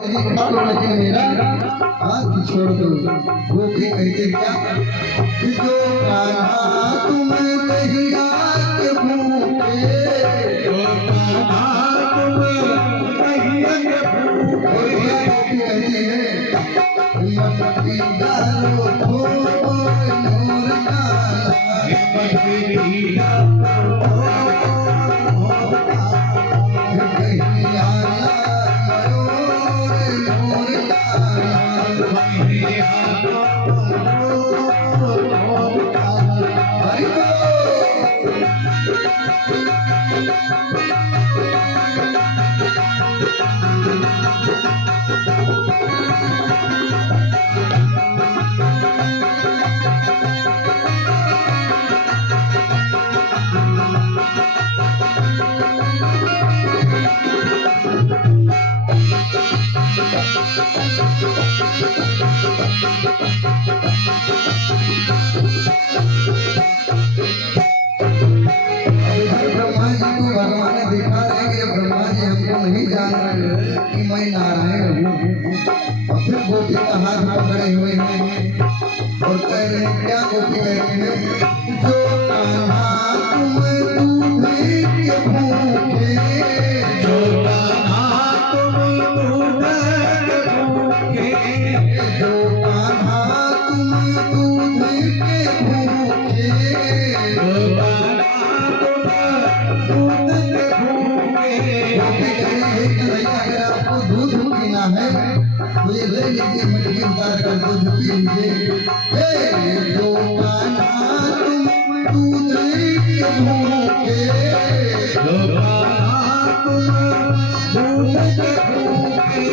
लेकिन मेरा हाथ छोड़ दो। वो भी कहते क्या कि जो कान्हा तुम कहिया के भूखे, जो कान्हा तुम कहिया के भूखे, कहती है मटकी डालो नूर काला, मटकी डालो गोपी का हाथ पकड़े हुए हैं और कह रहे हैं क्या गोपी कह रहे हैं जो कान्हा तुम दूध के भूखे, जो कान्हा तुम दूध के भूखे, जो कान्हा तुम दूध के भूखे, जो कान्हा तुम दूध के भूखे। गोपी कह रही है कि भैया अगर आपको दूध पीना है तो ये ले लीजिए, मटकी उतार कर दूध पी लीजिए। जो कान्हा तुम दूध के भूखे, जो कान्हा तुम दूध के भूखे,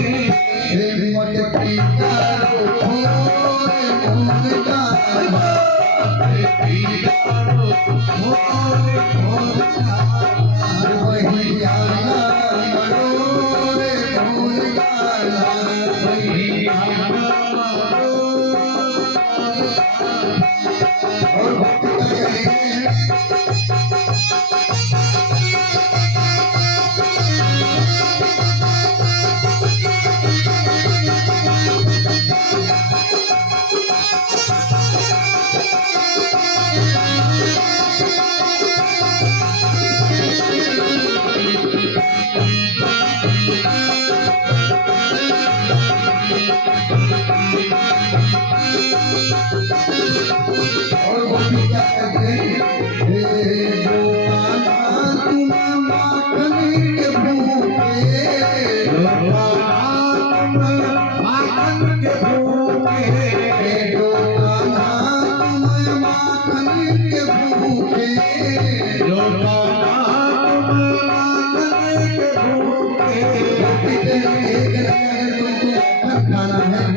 मटकी डालो नूर काला, मटकी डालो नूर काला, वही आना नूर काला। और भक्ति का करेंगे और वो भी क्या कहते हैं जो कान्हा तुम माखन के भूखे, जो कान्हा तुम माखन के भूखे, जो कान्हा तुम माखन के भूखे, जो कान्हा तुम माखन के भूखे। अगर तुमको माखन खाना है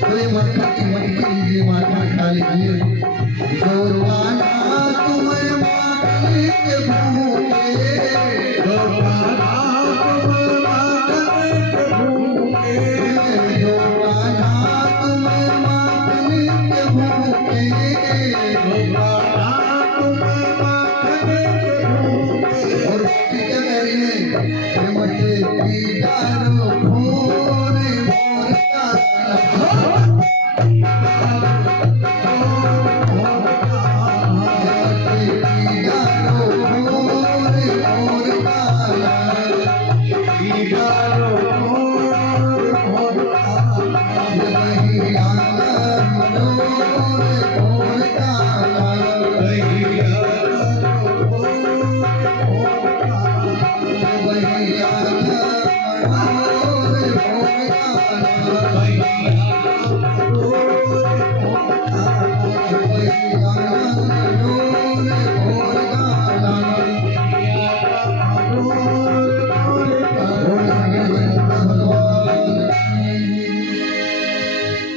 तो ये मक्खन की मटकी लीजिए, माखन खा लीजिए। जो कान्हा तुम माखन के भूखे, जो कान्हा तुम माखन के भूखे, जो कान्हा तुम माखन के भूखे, जो कान्हा तुम माखन के भूखे। और क्या कह रही है मटकी डालो भोर मोर काला,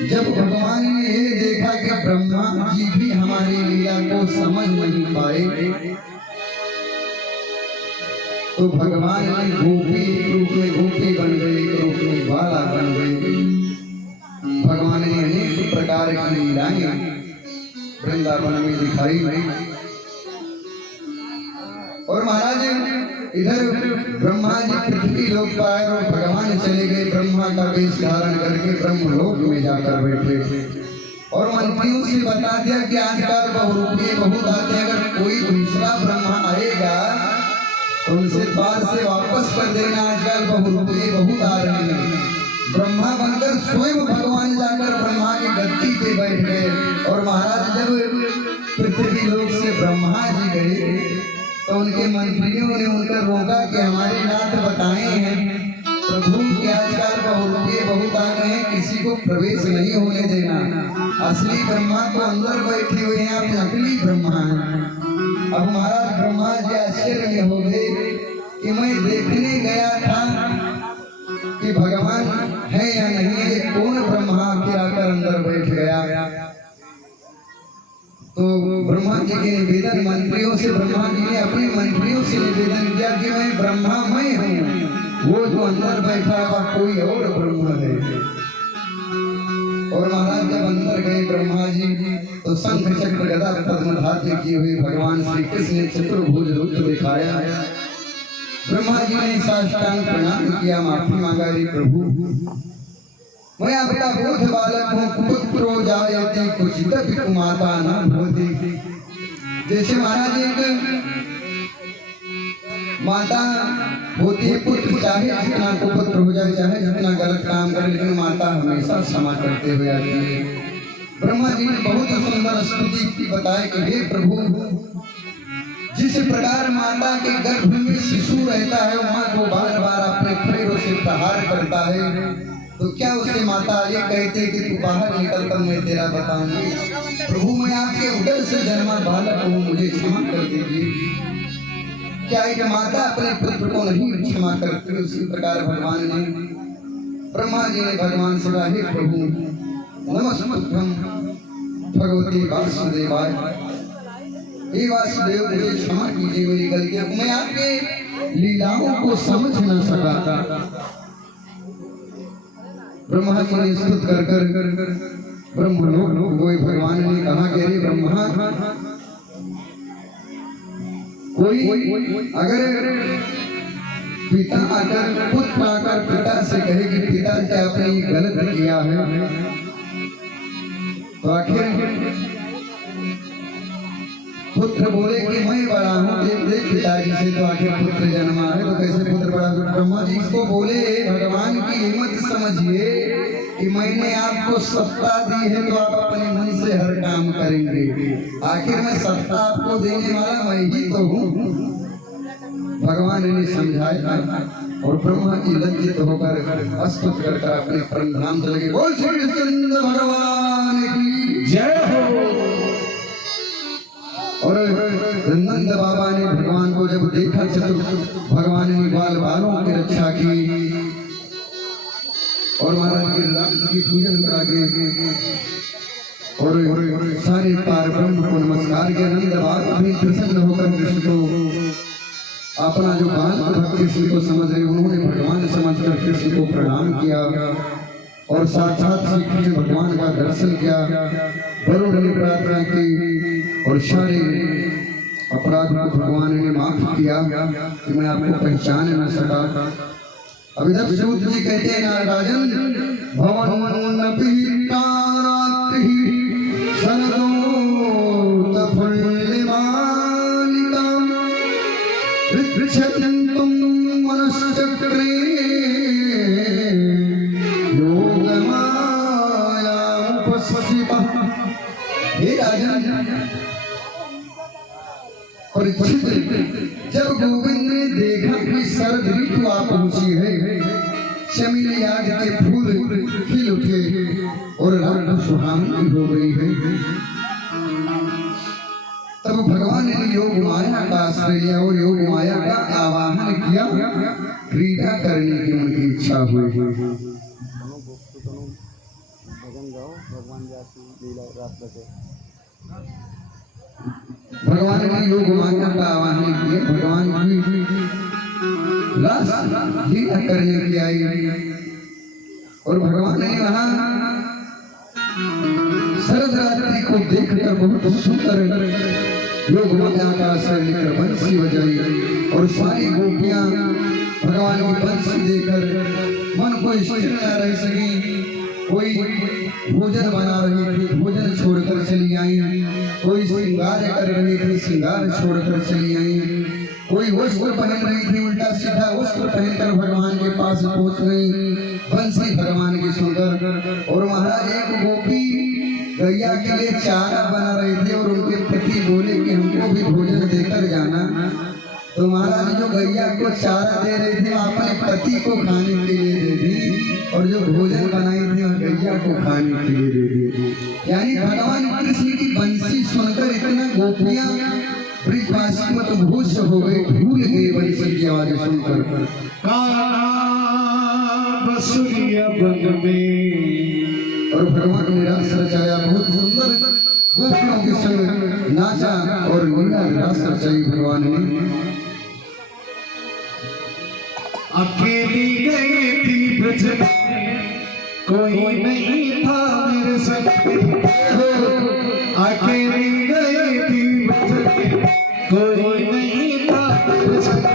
जब भगवान ने ये देखा कि ब्रह्मा जी भी हमारी लीला को समझ नहीं पाए तो भगवान ने गोपी रूप में गोपी बन गए, रूप में बाला बन गए। भगवान ने अनेक प्रकार की लीलाएं वृंदावन में दिखाई। और महाराज इधर ब्रह्मा जी पृथ्वी लोक पाए और भगवान चले गए। ब्रह्मा प्रतिमा का वेश धारण करके ब्रह्मलोक में जाकर बैठे और मंत्रियों से बता दिया कि आजकल बहुरूपी बहुत आते, अगर कोई दूसरा ब्रह्मा आएगा तो उनसे द्वार से वापस कर देना, आजकल बहुरूपी बहुत आ रहे हैं। ब्रह्मा बनकर स्वयं भगवान जाकर ब्रह्मा की गद्दी पे बैठ गए और महाराज जब पृथ्वी लोक से ब्रह्मा जी गए तो उनके मंत्रियों ने उनका रोका कि हमारे नाथ बताए हैं प्रभु कि आजकल बहुरूपी बहुत आ गए हैं, किसी को प्रवेश नहीं होने देना। असली ब्रह्मा तो अंदर बैठे हुए हैं, आप नकली ब्रह्मा हैं। अब महाराज ब्रह्मा जी आश्चर्य में हो गए कि मैं देखने गया था कि भगवान है या नहीं है, ये कौन ब्रह्मा के आकर अंदर बैठ गया। तो ब्रह्मा जी के निवेदन मंत्रियों से, ब्रह्मा जी ने अपने मंत्रियों से निवेदन किया कि मैं ब्रह्मामय हूँ, वो जो अंदर बैठा हुआ कोई और ब्रह्मा है। और महाराज जब अंदर गए ब्रह्मा जी तो शंख चक्र गदा पद्म धारण किए हुए भगवान श्री कृष्ण ने चतुर्भुज रूप दिखाया। ब्रह्मा जी ने साष्टांग प्रणाम किया, माफी मांगा, रे प्रभु मैं आपका बोध बालक हूँ, पुत्रो जायते कुचित माता न भवति। जैसे महाराज एक माता होती है, पुत्र चाहे जितना को पुत्र हो जाए, चाहे जितना गलत काम करे, लेकिन माता हमेशा क्षमा करते हुए आती है। ब्रह्मा जी ने बहुत सुंदर स्तुति बताए कि हे प्रभु जिस प्रकार माता के गर्भ में शिशु रहता है, माँ को बार बार अपने पैरों से प्रहार करता है, तो क्या उसे माता ये कहते कि तू बाहर निकल कर मैं तेरा बताऊंगी। प्रभु मैं आपके उदर से जन्मा बालक हूँ, मुझे क्षमा कर दीजिए। क्या एक माता अपने पुत्र को नहीं क्षमा करती, उसी प्रकार भगवान ने ब्रह्मा जी ने भगवान से कहा हे प्रभु नमस्कृतम भगवती वासुदेवाय, हे वासुदेव मुझे क्षमा कीजिए मेरी गलतियों को, मैं आपके लीलाओं को समझ न सका। ब्रह्मा जी ने स्तुत कर ब्रह्मलोक गए। भगवान ने कहा कि अरे ब्रह्मा कोई अगर पिता आकर पुत्र आकर पिता से कहे कि पिता से आपने ये गलत किया है, तो आखिर पुत्र बोले कि मैं बड़ा हूँ, देख पिताजी से तो आखिर पुत्र जन्मा है, तो कैसे पुत्र बड़ा। ब्रह्मा जी इसको बोले भगवान की हिम्मत समझिए कि मैंने आपको सत्ता दी है तो आप अपने मन से हर काम करेंगे, आखिर मैं सत्ता आपको देने वाला मैं ही तो हूँ। भगवान ने समझाया और ब्रह्मा जी लज्जित होकर स्तुत कर अपने परम धाम चले गए। बोल श्री कृष्ण भगवान की जय हो। और नंद बाबा ने भगवान को जब देखा, भगवान ने बाल बालों की रक्षा की और महाराज के राम की पूजन करा के और सारे पार ब्रह्म को नमस्कार किया। नंद बाबा भी प्रसन्न होकर कृष्ण को अपना जो बाल भक्त कृष्ण को समझ रहे, उन्होंने भगवान समझकर कृष्ण को प्रणाम किया और साक्षात श्री कृष्ण भगवान का दर्शन किया। वरुण ने प्रार्थना की और सारे अपराध को भगवान ने माफ किया कि मैं आपको पहचान न सका। अब इधर सूत जी कहते हैं ना राजन भवन पीतारात्रि सरदोत फुल्लिमालिका वृक्षन्तुं मनश्चक्रे हे राजन परीक्षित, जब गोविंद ने देखा कि शरद ऋतु आ पहुंची है, चमेली आदि के फूल खिल उठे और रात सुहानी हो गई है, तब भगवान ने योग माया का आश्रय लिया और योग माया का आवाहन किया, क्रीड़ा करने की उनकी इच्छा हुई। भगवान ने योग माया का आवाहन किया, भगवान की रास लीला करने की आई और भगवान ने कहा शरद रात्रि को देखकर बहुत सुंदर योग माया का आश्रय लेकर बंसी बजाई और सारी गोपियां भगवान की बंसी देकर मन को स्थिर न रह सकी। कोई भोजन बना रही थी, भोजन छोड़कर चली आई। कोई श्रृंगार कर रही थी, श्रृंगार छोड़कर चली आई। कोई वस्त्र पहन रही थी, उल्टा सीधा वस्त्र पहनकर भगवान के पास पहुंच गई। बंसी भगवान की सुनकर। और महाराज एक गोपी गैया के लिए चारा बना रहे थे और उनके पति बोले कि हमको भी भोजन देकर जाना। तो महाराज जो गैया को चारा दे रहे थे अपने पति को खाने के लिए दे दी, और जो भोजन बनाई थी और गैया को खाने के लिए दे दी। यानी भगवान कृष्ण की बंसी सुनकर इतना गोपियां ब्रजवासी मत भूष हो गए, भूल गए बंसी की आवाज सुनकर। और भगवान ने रास रचाया, बहुत सुंदर गोपियों के संग नाचा और लीला रास रचाई भगवान ने। अकेली गई थी ब्रज में, कोई नहीं था मेरे संग। अकेली गई थी ब्रज में, कोई नहीं था मेरे संग।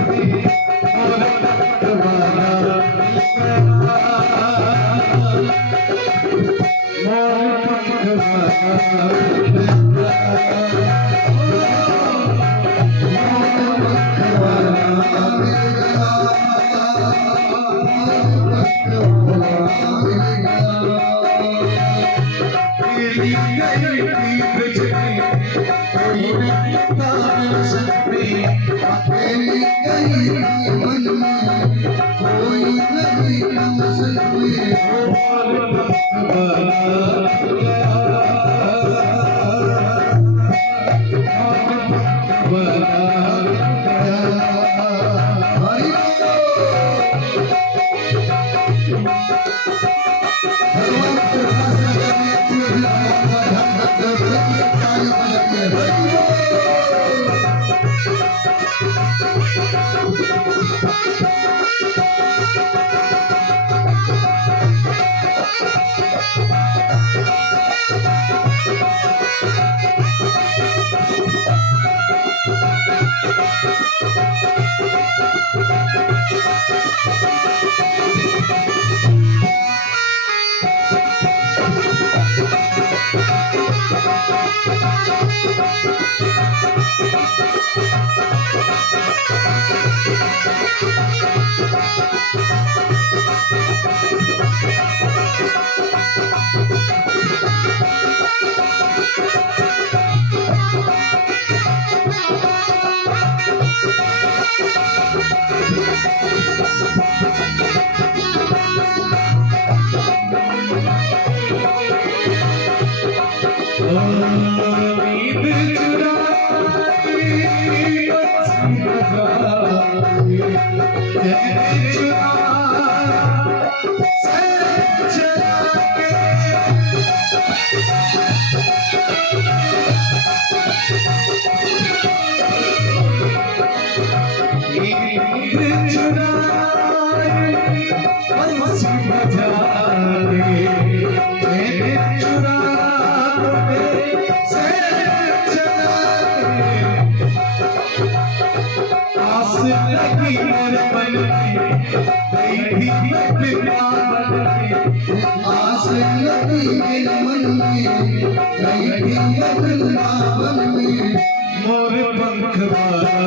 मोर पंख वाला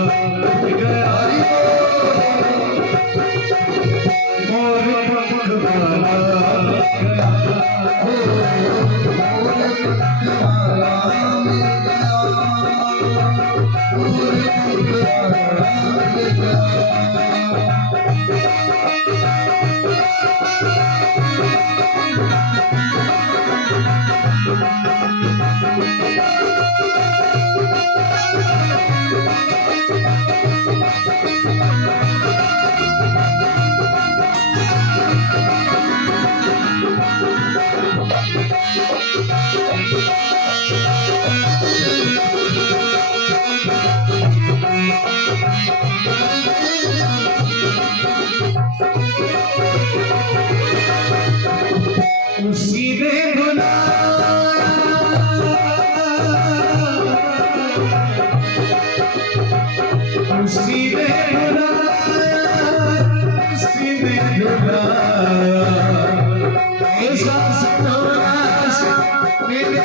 गया, मोर पंख वाला गया, ऐसा सतोरा मेरे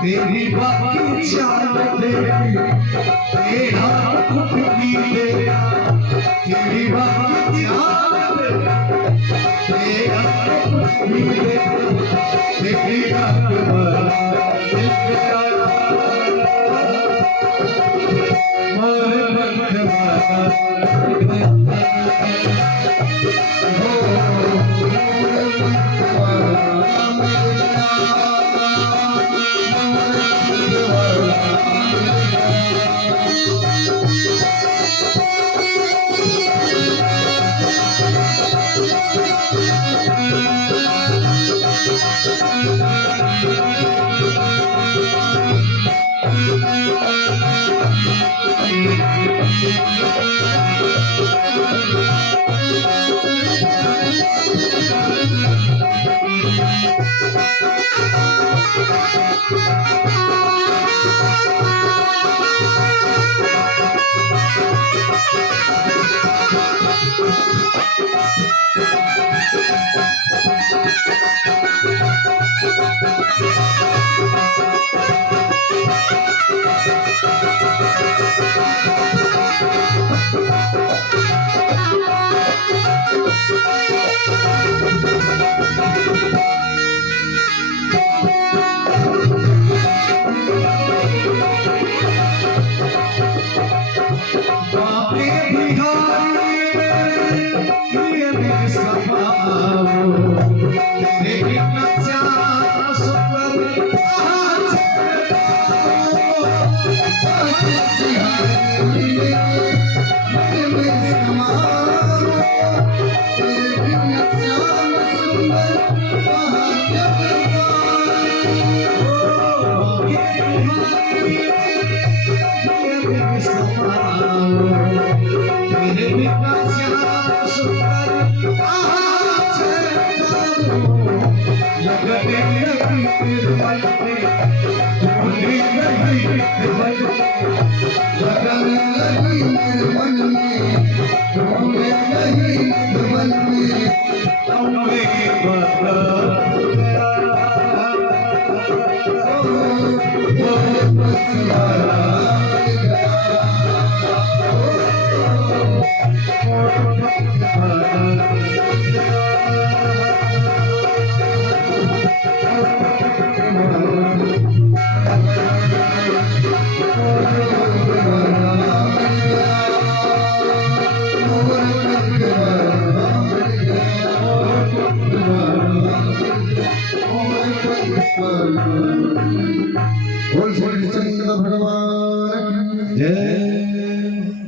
तेरी बाकी चाहत तेरा कुछ भी तेरा तेरी बाकी चाहत तेरा कुछ भी तेरा तेरी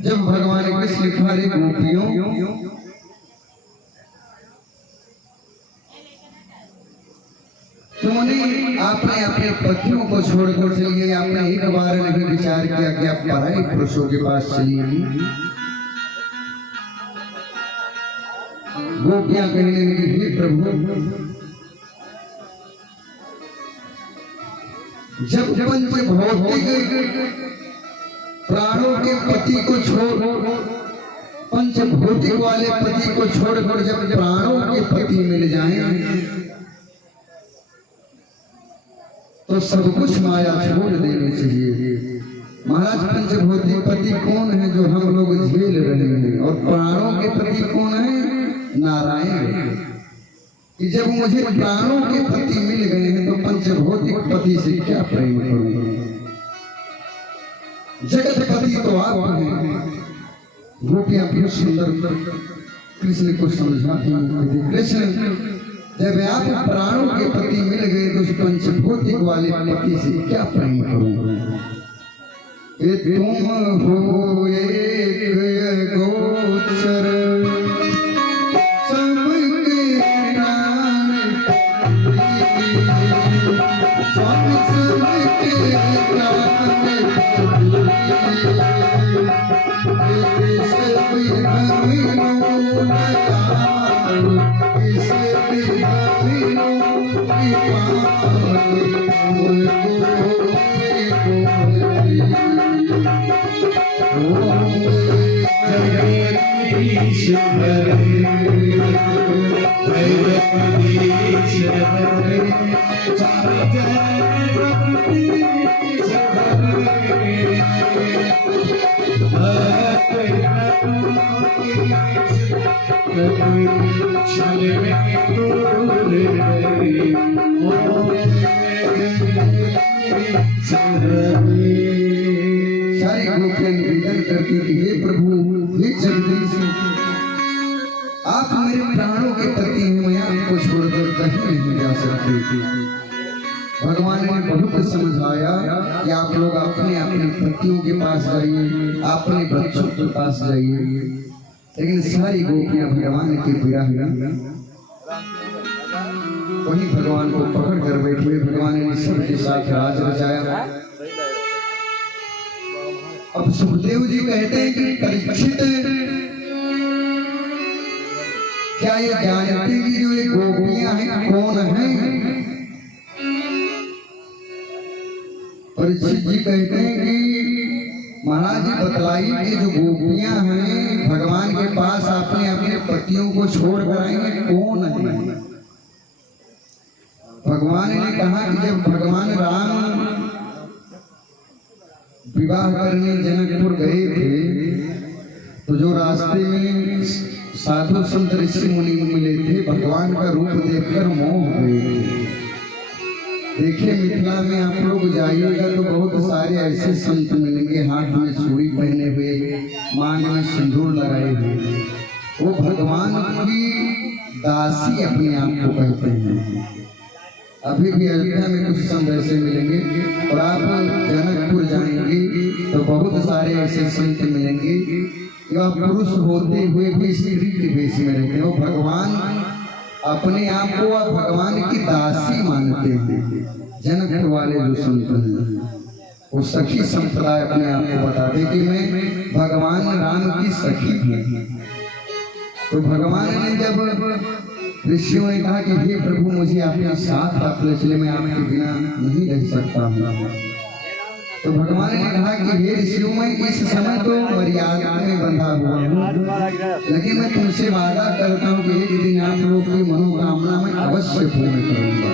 जब भगवान कृष्ण लिखारे गोपियों तुमने आपने अपने पतियों को छोड़कर चलिए, आपने एक बार नहीं विचार किया कि आप पराये पुरुषों के पास चलिए। गोपियां कहने लगी, हे प्रभु, जब पंच भौतिक प्राणों के पति को छोड़, पंचभौतिक वाले पति को छोड़कर जब प्राणों के पति मिल जाएं तो सब कुछ माया छोड़ देनी चाहिए। महाराज, पंचभौतिक पति कौन है जो हम लोग झेल रहे हैं, और प्राणों के पति कौन है? नारायण। कि जब मुझे प्राणों के पति मिल गए हैं तो पंचभौतिक पति से क्या प्रेम करूंगा? जगत पति तो आप हैं। गोपियां भी सुंदर कृष्ण को समझाती हैं, कृष्ण जब आप प्राणों के पति मिल गए तो उस पंचभौतिक वाले पति से क्या प्रेम करूंगा? तुम हो एक गोचर सबके प्राण स्वामी सबके जगदीश हरे जगदीश हरे जगदीश सारे गोपियां निवेदन करती कि हे प्रभु, हे जगदीश, आप मेरे प्राणों के पति हैं, मैं आपको छोड़कर कहीं नहीं जा सकती। भगवान ने बहुत समझाया कि आप लोग अपने अपने पतियों के पास जाइए, अपने बच्चों के पास जाइए, लेकिन सारी गोपियां भगवान की पीड़ा हुई, वही भगवान को पकड़ कर बैठे। भगवान ने सबके साथ राज रचाया। अब सुखदेव जी कहते हैं कि परीक्षित, क्या ये जानते कि जो ये गोपियां हैं कौन है? परीक्षित जी कहते हैं कि महाराज जी बतलाइए कि जो गोपियां हैं भगवान के पास अपने अपने पतियों को छोड़ कर आएंगे, कौन है? भगवान ने कहा कि जब भगवान राम विवाह करने जनकपुर गए थे तो जो रास्ते में साधु संत ऋषि मुनि मिले थे, भगवान का रूप देखकर मोह गए थे। देखिए मिथिला में आप लोग जाइएगा तो बहुत सारे ऐसे संत मिलेंगे, हाथ में चूड़ी पहने हुए, मांग में सिंदूर लगाए हुए, वो भगवान की दासी अपने आप को कहते हैं। अभी भी अयोध्या में कुछ संत ऐसे मिलेंगे, और आप जनकपुर जाएंगे तो बहुत सारे ऐसे संत मिलेंगे जो पुरुष होते हुए भी स्त्री के भेष में रहते हैं। वो भगवान अपने आप को भगवान की दासी मानते हैं। जनकपुर वाले जो संत हैं वो सखी संप्रदाय अपने आप को बताते कि मैं भगवान राम की सखी हूँ। तो भगवान ने जब ऋषियों ने कहा कि हे प्रभु, मुझे अपने साथ आप ले चले, मैं आपके बिना नहीं रह सकता हूँ। तो भगवान ने कहा कि हे ऋषियों, मैं इस समय तो मर्यादा में बंधा हुआ हूँ, लेकिन मैं तुमसे वादा करता हूँ कि एक दिन आप लोग की मनोकामना मैं अवश्य पूर्ण करूंगा।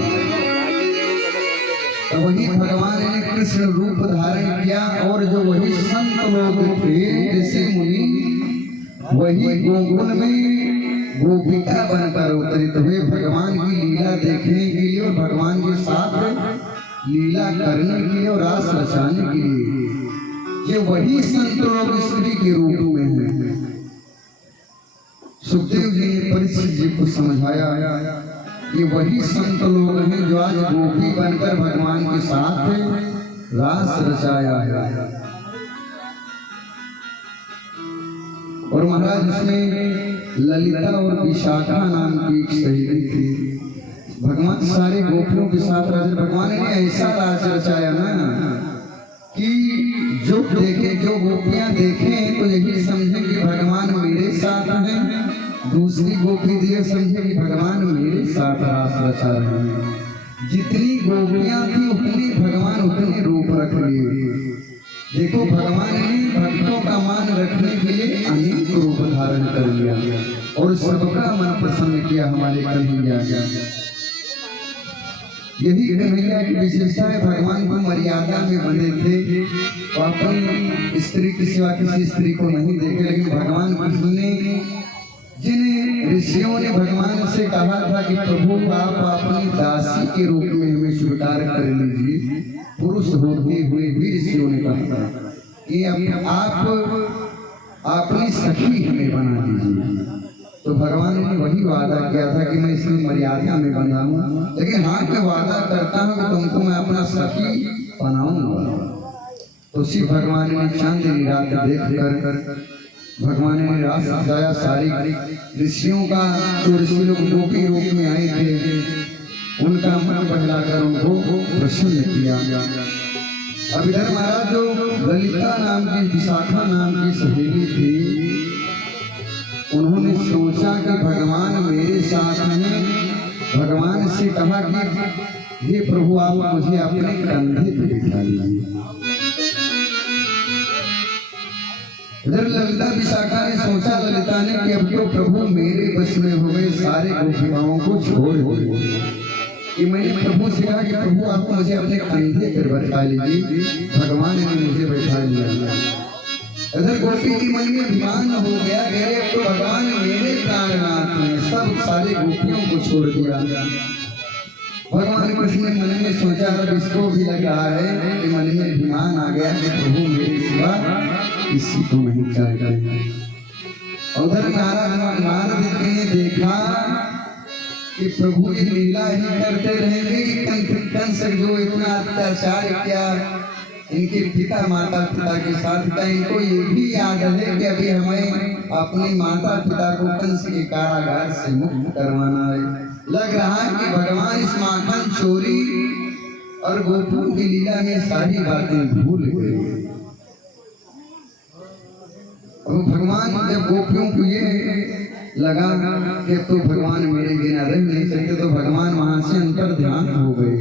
तो वही भगवान ने कृष्ण रूप धारण किया, और जो वही संत लोग थे ऋषि मुनि, वही गोकुल में गोपिका बनकर उतरित हुए भगवान की लीला देखने के लिए और भगवान के साथ लीला करने के लिए और रास रचाने के लिए। ये वही संत लोग स्त्री के रूप में हैं। सुखदेव जी ने परीक्षित जी को समझाया, ये वही संत लोग हैं जो आज गोपी बनकर भगवान के साथ रास रचाया है। और महाराज इसमें ललिता और विशाखा नाम की एक सहेली थी। भगवान सारे गोपियों के साथ राज, भगवान ने ऐसा राज रचाया ना कि जो देखे, जो गोपियां देखें तो यही समझे कि भगवान मेरे साथ हैं, दूसरी गोपी ये समझे कि भगवान मेरे साथ रास रचा रहे हैं। जितनी गोपियां थी उतनी भगवान उतने रूप रख लिए। देखो भगवान ने भक्तों का मान रखने के लिए अनेक रूप धारण कर लिया और सबका मन प्रसन्न किया। हमारे कन्हैया यही कन्हैया की विशेषता है, भगवान को मर्यादा में बंधे थे, वो अपनी स्त्री के सिवा किसी स्त्री को नहीं देखे। लेकिन भगवान कृष्ण ने, जिन ऋषियों ने भगवान से कहा था कि प्रभु आप अपनी दासी के रूप में हमें स्वीकार कर लीजिए, पुरुष होते हुए भी ऋषियों ने कहा था कि आप अपनी सखी हमें बना दीजिए। तो भगवान ने वही वादा किया था कि मैं इसमें मर्यादा में बना हूँ, लेकिन हाँ मैं वादा करता हूँ कि तुमको मैं अपना सखी बनाऊंगा। तो उसी भगवान ने चांदनी रात देख कर भगवान ने रास रचाया। सारी ऋषियों का जो ऋषि लोग गोपी रूप में आए थे उनका मन बहलाकर उनको प्रसन्न किया। अब इधर महाराज जो ललिता नाम की, विशाखा नाम की सहेली थी, उन्होंने सोचा कि भगवान मेरे साथ हैं। भगवान से कहा कि हे प्रभु, आप मुझे अपने कंधे पे बिठा लीजिए। इधर ललिता विशाखा ने सोचा, ललिता ने, कि अब तो प्रभु मेरे बस में हो गए, सारे गोपिकाओं को छोड़ दिए। कि मैंने प्रभु से कहा कि प्रभु आप मुझे अपने कंधे पर बैठा लीजिए, भगवान ने मुझे बैठा लिया। इधर गोपी की मन में अभिमान हो गया, अब तो भगवान मेरे प्राणनाथ हैं, सब सारे गोपियों को छोड़ दिया। भगवान कृष्ण ने मन में सोचा, अब इसको भी लग रहा है कि मन में अभिमान आ गया कि प्रभु मेरे सिवा किसी को नहीं चाहता। उधर नारद जी ने देखा कि प्रभु की लीला ही करते रहेंगे कि कंस जो इतना अत्याचार किया इनके पिता माता पिता के साथ का, इनको ये भी याद है कि अभी हमें अपने माता पिता को कंस के कारागार से मुक्त करवाना है। लग रहा है कि भगवान इस माखन चोरी और गोपियों की लीला में सारी बातें भूल गए। और भगवान जब गोपियों को ये लगा कि तो भगवान मेरे बिना रह नहीं सकते, तो भगवान वहां से अंतर ध्यान हो गए।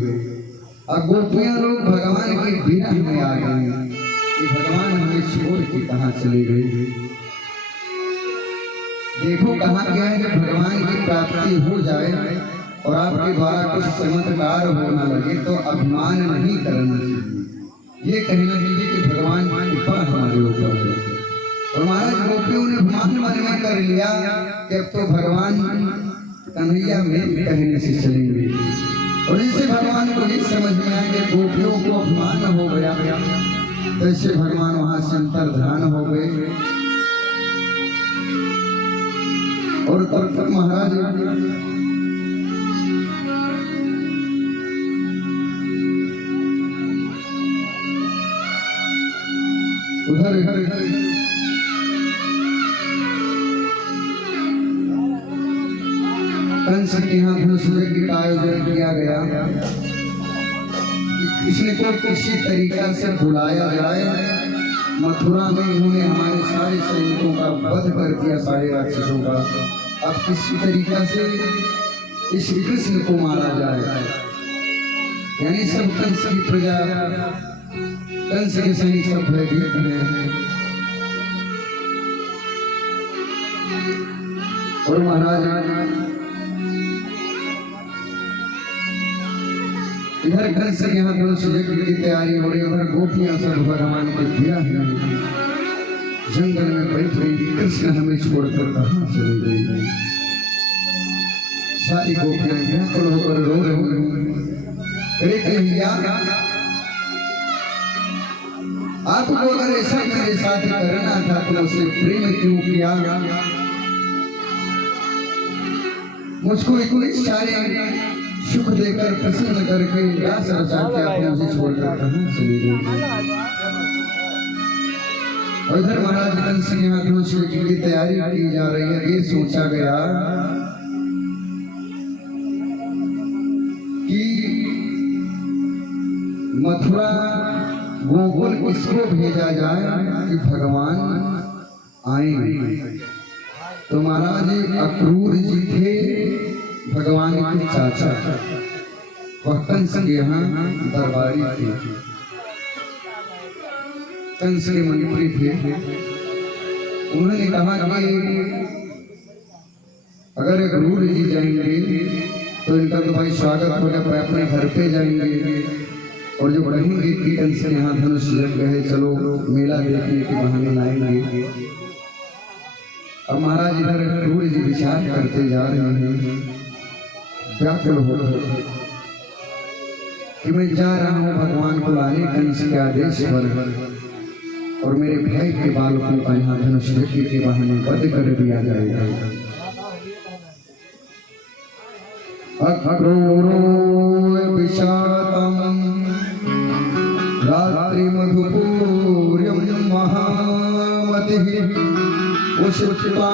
अब गोपियां लोग भगवान के बिना में आ गए कि भगवान हमें छोड़ के कहाँ चले गए। देखो कहा गया है कि भगवान की प्राप्ति हो जाए और आपके द्वारा कुछ चमत्कार होना लगे तो अभिमान नहीं करना चाहिए, ये कहना चाहिए कि भगवान की कृपा हमारे ऊपर है। और महाराज गोपियों ने अभिमान मन में कर लिया कि अब तो भगवान कन्हैया में कहने से चलेंगे। और इससे भगवान को ये समझ में आया कि गोपियों को अभिमान हो गया, तो इससे भगवान वहां से अंतर ध्यान हो गए। और तब तक महाराज उधर कंस के यहाँ धनुष यज्ञ का आयोजन किया गया कि कृष्ण को किसी तरीका से बुलाया जाए। मथुरा में इन्होंने हमारे सारे सैनिकों का वध कर दिया, सारे राक्षसों का। अब किसी तरीका से इस कृष्ण को मारा जाए, यानी सब कंस की प्रजा, कंस के सैनिक सब भयभीत हैं। और महाराज इधर कंस के यहाँ धनुष यज्ञ की तैयारी हो रही, उधर गोपियां सब भगवान के भिड़ा है जंगल में बैठ रही। कृष्ण हमें छोड़कर कहाँ चली गई। सारी गोपियां व्याकुल होकर रो रही हैं। अरे कन्हैया, आपको अगर ऐसा मेरे साथ करना था तो उससे प्रेम क्यों किया? मुझको इतने सारे सुख देकर प्रसन्न करके रास रचा के आपने मुझे छोड़कर कहाँ चले गए। और इधर महाराज कंस के यहाँ धनुष यज्ञ की तैयारी की जा रही है। ये सोचा गया कि मथुरा गोकुल किसको भेजा जाए कि भगवान आए। तो महाराज अक्रूर जी थे भगवान के चाचा, वह कंस के यहाँ दरबारी थे, कंस के मंत्री थे। उन्होंने कहा कि अगर अक्रूर जी जाएंगे तो इनका तो भाई स्वागत होगा, अपने घर पे जाएंगे और जो कहेंगे कि कंस के यहाँ धनुष यज्ञ है, चलो मेला देखने के बहाने लाएंगे। अब महाराज इधर अक्रूर जी विचार करते जा रहे हैं, व्याकुल हो कि मैं जा रहा हूँ भगवान को लाने कंस के आदेश पर, और मेरे भाई के बालकों का यहाँ धनुष यज्ञ के बहाने वध कर दिया जाएगा। अक्रूरो विषातम रात्रि मधुपूर्यम महामतिः उषितार्थमास्तस्य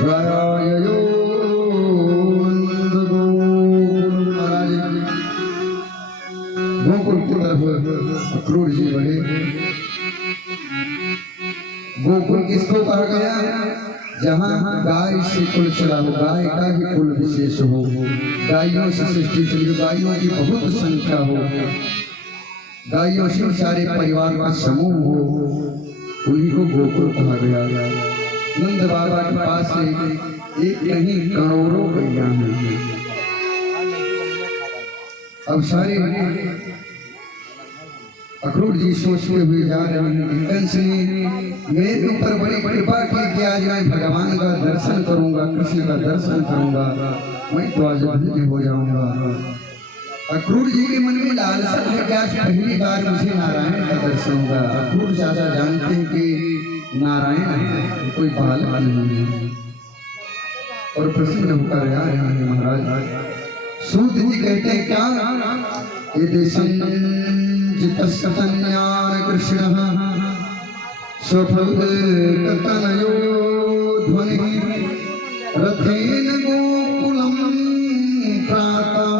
प्रयाययो नन्दगो। तरफ अक्रूर जी बढ़े। गोकुल किसको कहा गया? जहाँ गाय से कुल चला हो, गाय का ही कुल विशेष हो, गायों से सृष्टि चली, गायों की बहुत संख्या हो, गायों से सारे परिवार का समूह हो, उन्हीं को गोकुल कहा गया। नंद बाबा के पास एक नहीं करोड़ों गैया हैं। अब सारे अक्रूर जी सोचते हुए जा रहे हैं, कंस ने मेरे ऊपर बड़ी कृपा की कि आज मैं भगवान का दर्शन करूंगा, कृष्ण का दर्शन करूंगा, मैं तो आज धन्य हो जाऊंगा। अक्रूर जी के मन में लालसा है कि आज पहली बार मुझे नारायण का दर्शन होगा। अक्रूर चाचा जानते हैं कि नारायण कोई बालक नहीं है और प्रसन्न होकर आ रहे हैं महाराज। सूत जी कहते हैं क्या? ये जितस्तन्यान कृष्णः स्वफलकतनयो ध्वनिः रथेन गोकुलं प्रातः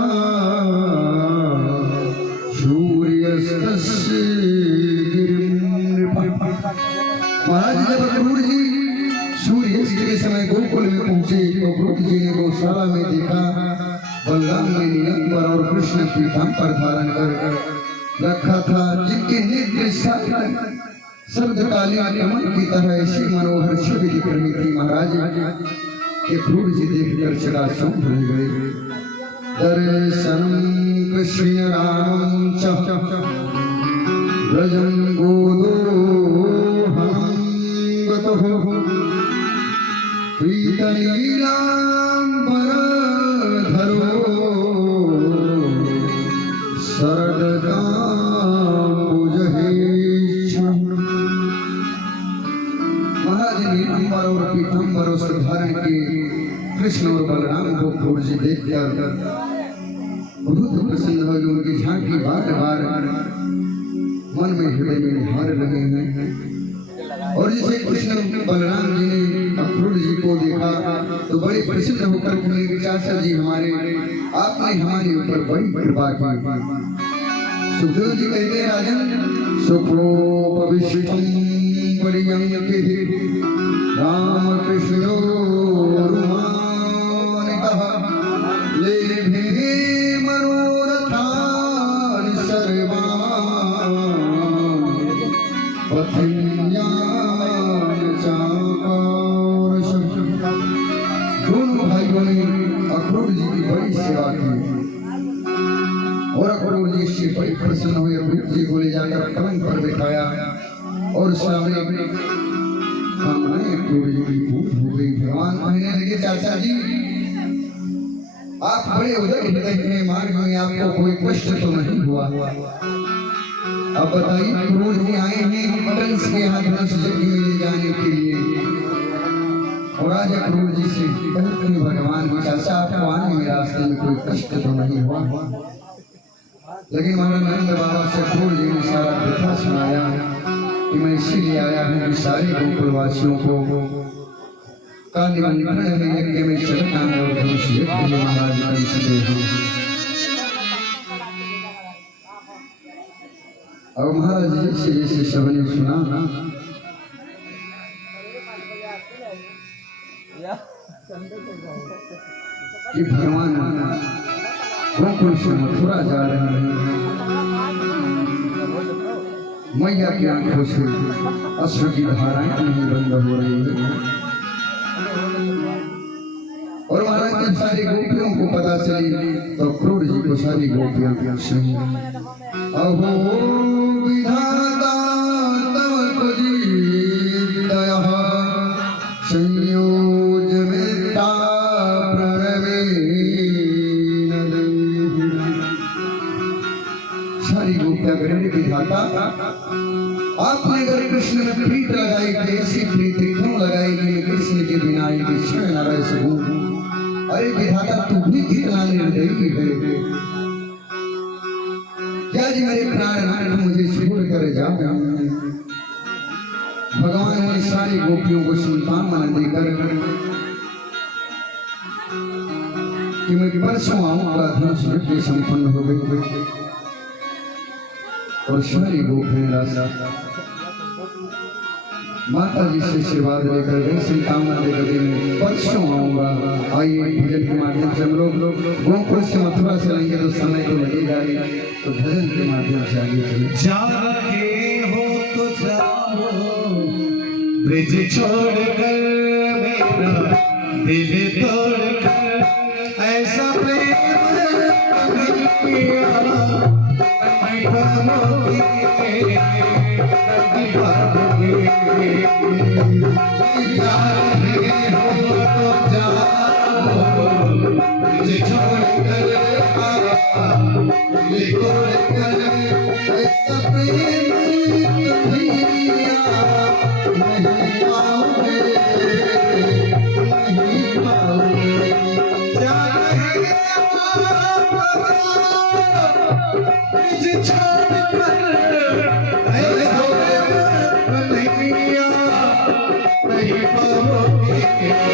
सूर्यस्तस्य गिरिं। महाराज जब अक्रूर जी सूर्यास्त के समय गोकुल में पहुंचे तो अक्रूर जी ने गौशाला में देखा बलराम ने नीलंबर और कृष्ण पीतांबर धारण कर रखा था, जिनके नेत्र शब्द कालीन कमल की तरह ऐसी मनोहर छवि दिख रही थी। महाराज के अक्रूर जी देखकर चकाचौंध रह गए। दर्शनं कृष्ण रामं च व्रजं गोदोहनं गतः प्रीतलीलाम्बरधरो कृष्ण और बलराम को अक्रूर जी देखकर बहुत प्रसन्न हो गए। उनकी झांकी बार बार मन में हृदय में निहार रहे हैं। और जैसे कृष्ण बलराम जी ने अक्रूर जी को देखा तो बड़े प्रसन्न होकर कहे, चाचा जी हमारे आपने हमारे ऊपर बड़ी कृपा की। सुखदेव जी कहते राजन सुखोपविष्टं पर्यंके राम कृष्णो रुमानितः लेभे मनोरथान् सर्वान् पथिन्यान् चाकारशं। दोनों भाइयों ने अक्रूर जी की बड़ी सेवा की और अक्रूर जी से बड़ी प्रसन्न हुए। अक्रूर जी को ले जाकर पलंग पर बिठाया और सामने अक्रूर जी की पूछ हो गई। भगवान कहने लगे, चाचा जी आप बड़े उदय हृदय के, मार्ग में आपको कोई कष्ट तो नहीं हुआ? अब बताइए, अक्रूर जी आए हैं कंस के यहाँ धनुष यज्ञ में ले जाने के लिए और आज अक्रूर जी से कहते हैं भगवान की, चाचा आपको आने में रास्ते में कोई कष्ट तो नहीं हुआ? लेकिन महाराज नंद बाबा से अक्रूर जी ने सारा कथा सुनाया कि मैं इसीलिए आया हूँ कि सारे गोकुलवासियों को का निमंत्रण है यज्ञ में चलना है और धनुष यज्ञ में महाराज कंस दे हैं। और महाराज जैसे जैसे सबने सुना कि भगवान गोकुल से मथुरा जा रहे हैं, मैया की आंखों से अश्रु की धाराएं नहीं बंद हो रही है। और महाराज जब सारी गोपियों को पता चली तो अक्रूर जी को सारी गोपियां पूछ रही हैं, अहो विधाता तव तुजीदयः संयोज मेत्ता प्रणवेन देहि। सारी गोपियां कह रही, विधाता आपने अगर कृष्ण में प्रीत लगाई तो ऐसी प्रीत क्यों लगाई कि मैं कृष्ण के बिना एक क्षण न रह सकूं? अरे विधाता तू भी कितना निर्दयी है, क्या जी मेरे प्राणनाथ मुझे छोड़ कर जा? भगवान ने सारी गोपियों को सांत्वना देकर कि मैं परसों आऊंगा, धनुष यज्ञ संपन्न हो गई। और सारी गोपियां रास्ता माता जी से आशीर्वाद लेकर वैसी कामना लेकर मैं परसों आऊंगा। आइए भजन के माध्यम से हम लोग गोकुल से मथुरा से लेंगे तो समय तो लगेगा ही, तो भजन के माध्यम से आगे चलें। जा रहे हो तो जाओ, ब्रिज छोड़कर मेरा दिल तोड़कर, ऐसा प्रेम नहीं पाओगे, नहीं पाओगे। जा रहे हो तो जाओ, ब्रिज छोड़कर दिल तोड़कर, ऐसा प्रेम नहीं पाओगे, नहीं पाओगे। जा रहे ब्रिज छोड़कर, ऐसा नहीं पाओगे।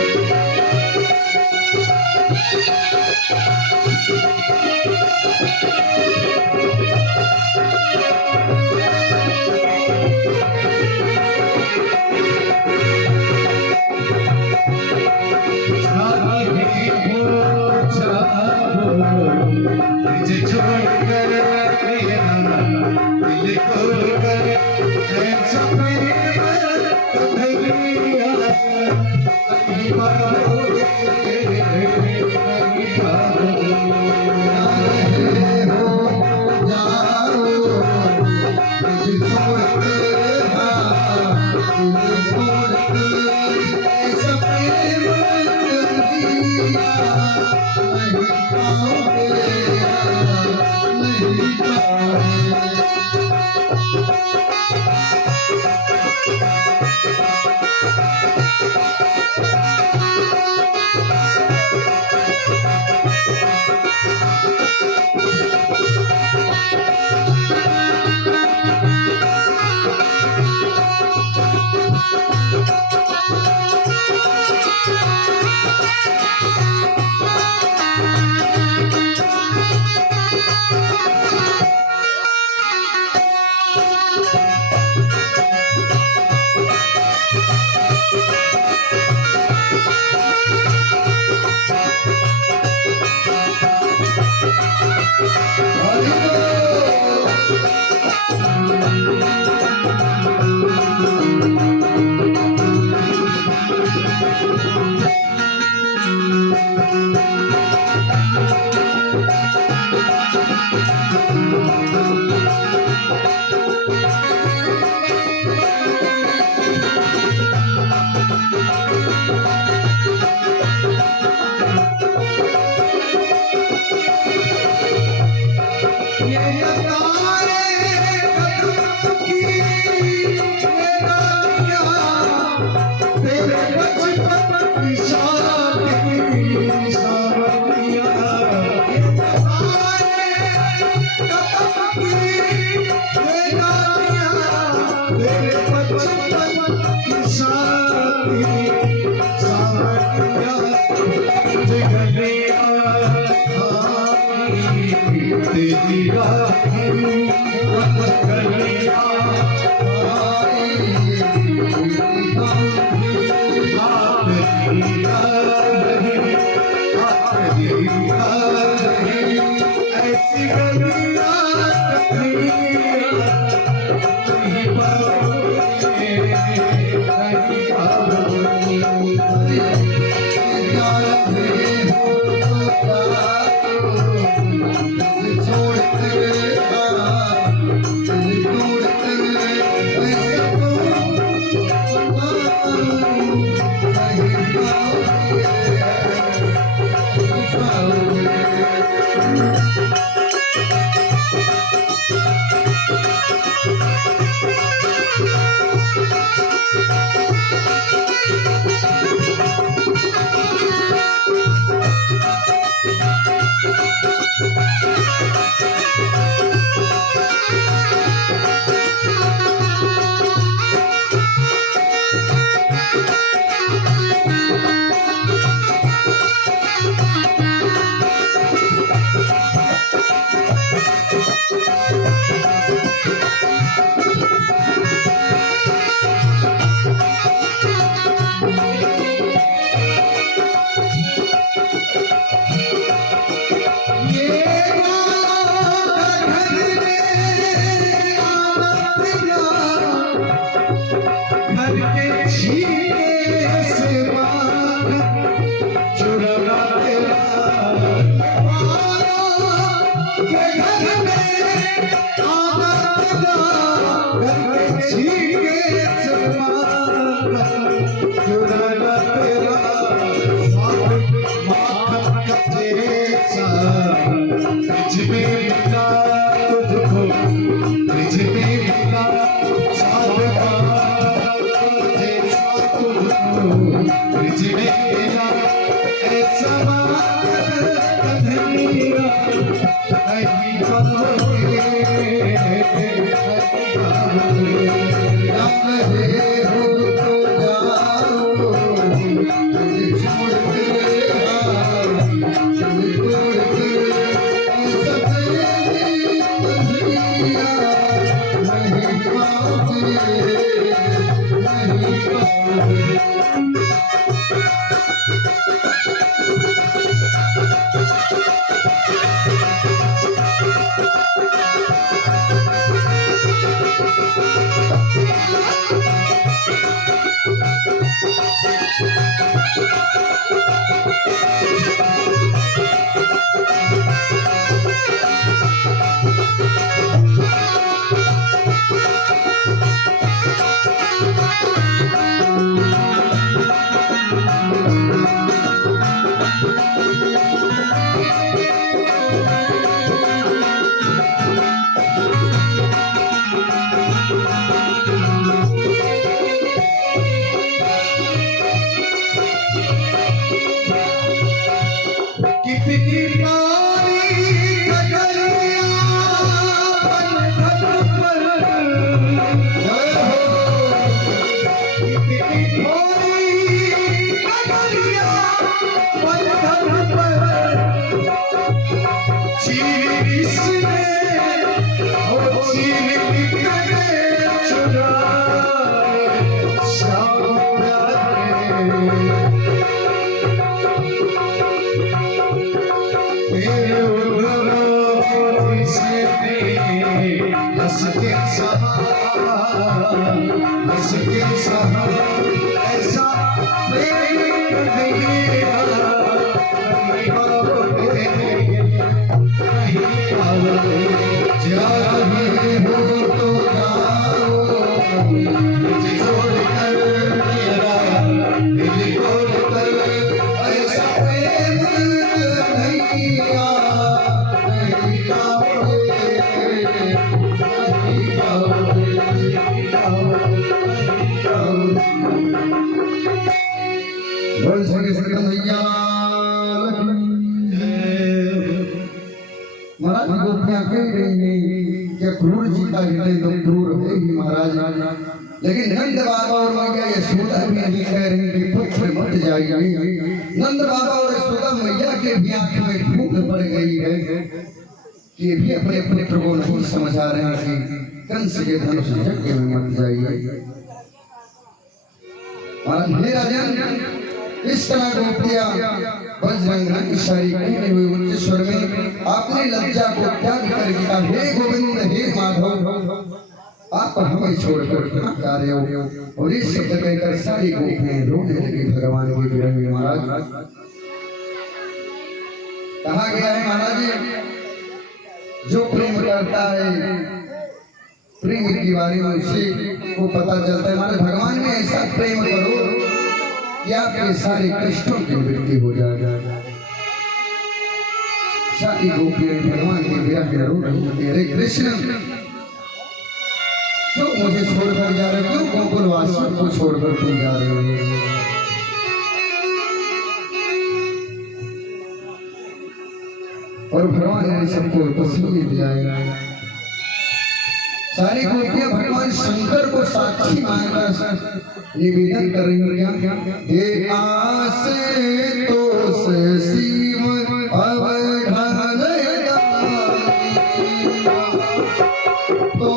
ये घर में घर के छीने से मांग चुराना तेरा के घर में आना तेरा घर के छीने से मांग चुराना तेरा माखन का जैसा तुझमें मिला तुझको तुझमें मिला कितनी प्यारी गगरिया बंधन पर कितनी प्यारी गगरिया बंधन पर चीर इसने और चीर निकले चुराए श्याम प्यारे हंस के सहा ऐसा प्रेम नहीं पाओगे जा रहे हो तो जाओ मुझे छोड़कर मेरा दिल तोड़कर ऐसा प्रेम नहीं बोल सके मैया महाराज गोपियां कह रही है कि क्रूर जी का हृदय तो क्रूर है ही महाराज, लेकिन नंद बाबा और मैया यशोदा भी नहीं कह रही कि पुत्र मत जाइए। नंद बाबा और यशोदा मैया के भी आंख में फूंक पड़ गई है कि भी अपने पुत्र को नहीं समझा रहे हैं कि कंस के धनुष यज्ञ में मत जाइए। मेरा जन इस तरह गोपियां बजरंग की सारी कहने हुए उच्च स्वर में आपने लज्जा को त्याग कर दिया, हे गोविंद हे माधव आप हमें छोड़कर कहाँ जा रहे हो। और इस शब्द कहकर सारी गोपियां रोने लगी भगवान के विरह में। महाराज कहा गया है महाराज जो प्रेम करता है प्रेम के बारे में उसे को पता चलता है। हमारे भगवान में ऐसा प्रेम करो कि आपके सारे कष्टों की मृत्यु हो जाएगा। सारी गोपियां भगवान के विरह में रो रही है, हरे कृष्ण क्यों मुझे छोड़कर जा रहे हो, क्यों गोकुल वासियों को छोड़कर तुम जा रहे हो। और भगवान ने सबको तस्वीर दिलाया। सारी गोपियां भगवान शंकर को साक्षी मानकर निवेदन कर रही हैं, हे आस तो सीम अवधान तो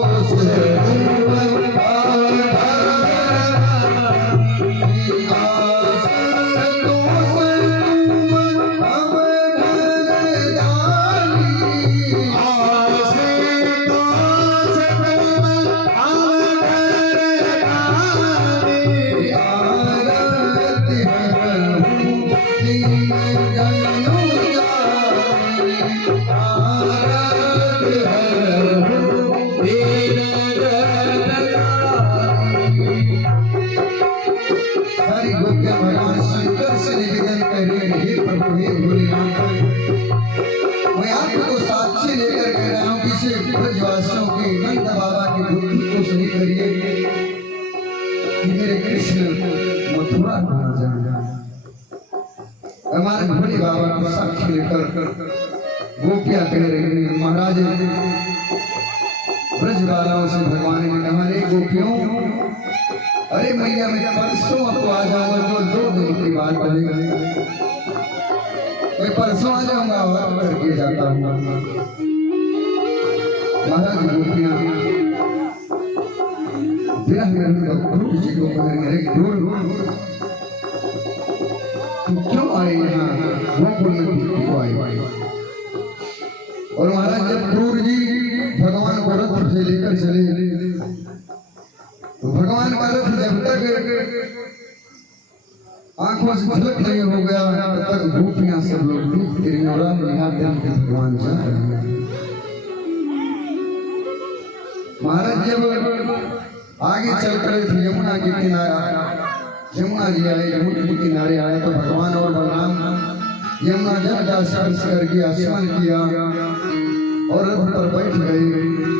गोपियां कह रही हैं, महाराज ब्रजबालाओं से भगवान ने कहा, अरे गोपियों, अरे मैया मैं परसों आपको आ जाऊंगा, तो 2 दिन की बात है, मैं परसों आ जाऊंगा और करके जाता हूँ। महाराज गोपियां बिना गुरु जी को क्यों आए यहाँ, गोकुल में क्यों आए? और महाराज जब क्रूर जी भगवान को रथ से लेकर चले, तो भगवान का रथ जब तक आंखों से झलक नहीं हो गया, तब तक गोपियां सब लोग डूबती रही और भगवान जा रहे हैं। महाराज जब आगे चल कर यमुना के किनारा, यमुना जी आए, यमुना के किनारे आए, तो भगवान और बलराम यमुना जल का स्पर्श करके स्नान किया और रथ पर बैठ गए।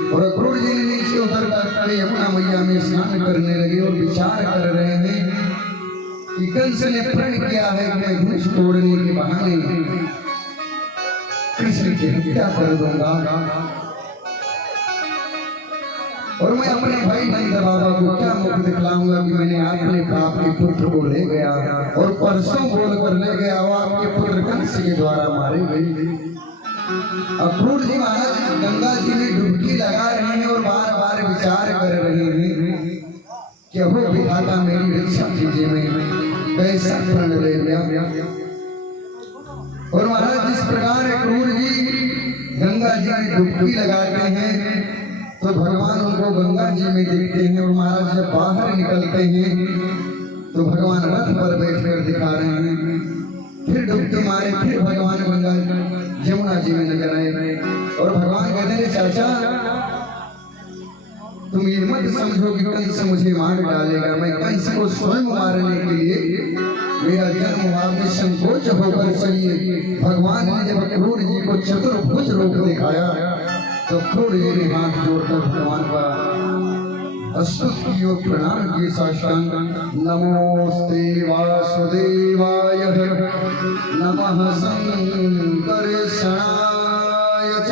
और क्रूर जी ने नीचे उतर कर यमुना मैया में स्नान करने लगे और विचार कर रहे हैं कि कंस ने प्रण किया है कि मैं धनुष तोड़ने के बहाने कृष्ण की हत्या कर दूंगा और मैं अपने भाई नंद बाबा को क्या मुख दिखलाऊंगा कि मैंने अपने बाप के पुत्र को ले गया और परसों बोल कर ले गया, वो आपके पुत्र कंस के द्वारा मारे गए। अब क्रूर जी महाराज गंगा जी में डुबकी लगा रहे हैं और बार बार विचार कर रहे हैं कि हो विधाता मेरी रक्षा कीजिए, मैं कैसा प्रण ले लिया। और महाराज जिस प्रकार क्रूर जी गंगा जी में डुबकी लगाते हैं, तो भगवान उनको गंगा जी में देखते हैं। और महाराज जब बाहर निकलते हैं, तो भगवान रथ पर बैठकर दिखा रहे हैं, फिर डुबकी मारे, फिर भगवान गंगा यमुना जी में नजर आए। और भगवान कहते हैं, चाचा तुम ये मत समझो कि कंस मुझे मार डालेगा, मैं कंस को स्वयं मारने के लिए मेरा जन्म हुआ, में संकोच होकर चलिए। भगवान ने जब क्रूर जी को चतुर्भुज रूप दिखाया, तो क्रूर जी ने हाथ जोड़कर भगवान का स्तुति किया, प्रणाम किए साष्टांग। नमोस्ते वासुदेवाय, नमः संकर्षणाय च,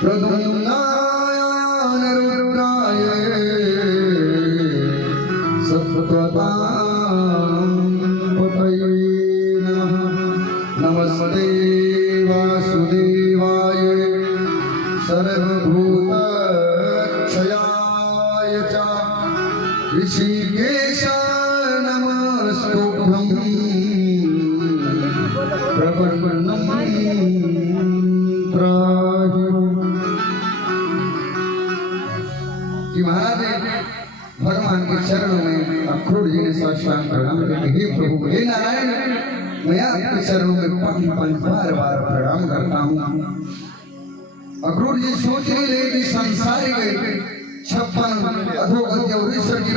प्रद्युम्नाय अनिरुद्धाय, सत्वतां पतये नमः। नमस्ते वासुदेवाय, सर्वभूत क्षयाय च, ऋषिकेश नमस्तुभ्यं, प्रपन्नं त्राहि। कि महाराज भगवान के चरणों में क्रूर जी ने साष्टांग प्रणाम करके, हे प्रभु, हे नारायण, मैं आपके चरणों में बार बार प्रणाम करता हूँ। क्रूर जी सोच नहीं रहे कि संसारिक 56 अधोगति और ईश्वर की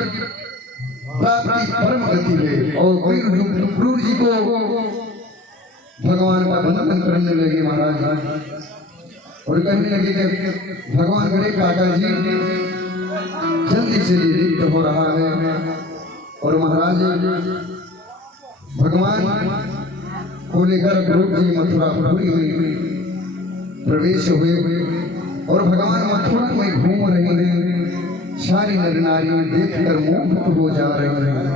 प्राप्ति परम गति है। और क्रूर जी को भगवान का वंदन करने लगे महाराज, और कहने लगे कि भगवान करे काका जी जल्दी से रिक्त हो रहा है। और महाराज भगवान को लेकर क्रूर जी मथुरापुरी में प्रवेश हुए और भगवान मथुरा में घूम रहे हैं। सारी नर नारियां देखकर मोहित हो जा रही हैं।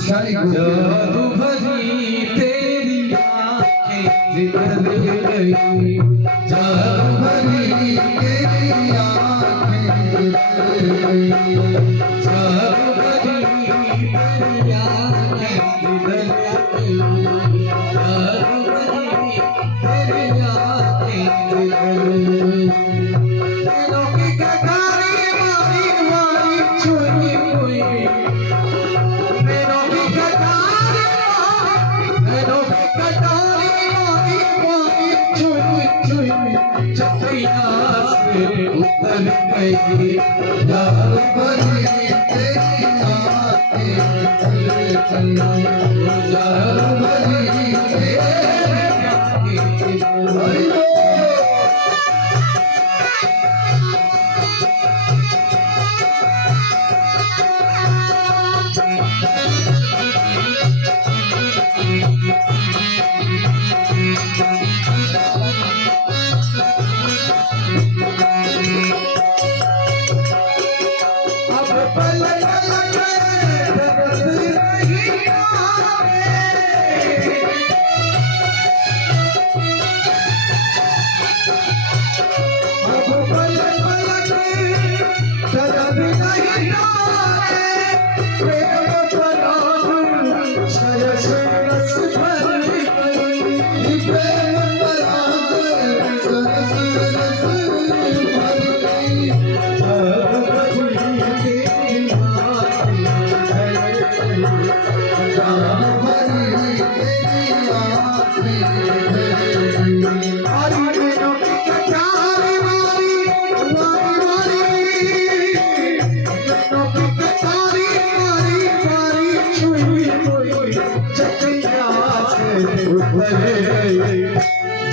सारी भरी तेरी आँखें निकल गई, जादू भरी तेरी आँखें निकल गई, जादू भरी तेरी आँखें निकल गई, जादू भरी तेरी आँखें निकल गई। दिलों की कटारी मारी मारी छुई हुई, उतर गई, जादू भरी तेरी आँखें निकल गई, जादू भरी तेरी आँखें निकल गई।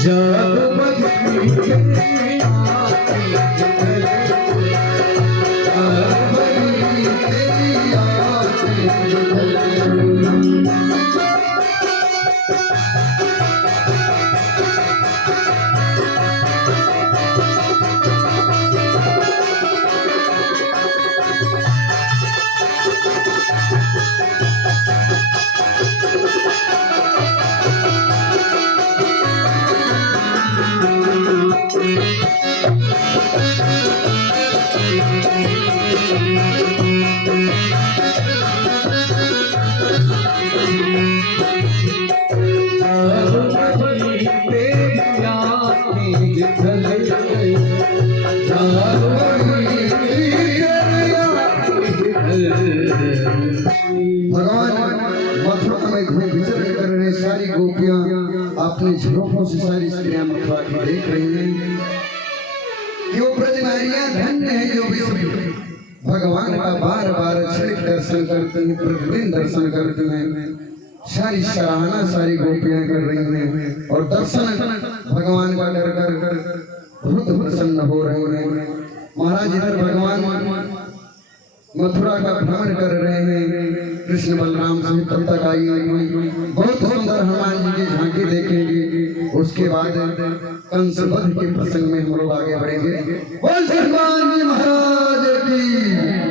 जब भगवान मथुरा में घूम विचरण कर रहे सारी गोपियां अपने झरोखों से सारी स्त्रियां मथुरा की देख रही हैं कि वो ब्रज नारियां धन्य है जो भी भगवान का बार बार क्षणिक दर्शन करते हैं, प्रतिदिन दर्शन करते हैं। सारी सराहना सारी गोपियां कर रही हैं और दर्शन भगवान का कर कर कर बहुत प्रसन्न हो रहे हैं। महाराज इधर भगवान मथुरा का भ्रमण कर रहे हैं, कृष्ण बलराम सहित तब तक आई बहुत सुंदर हनुमान जी की झांकी देखेंगे। उसके बाद कंस वध के प्रसंग में हम लोग आगे बढ़ेंगे। बोल हनुमान जी महाराज की।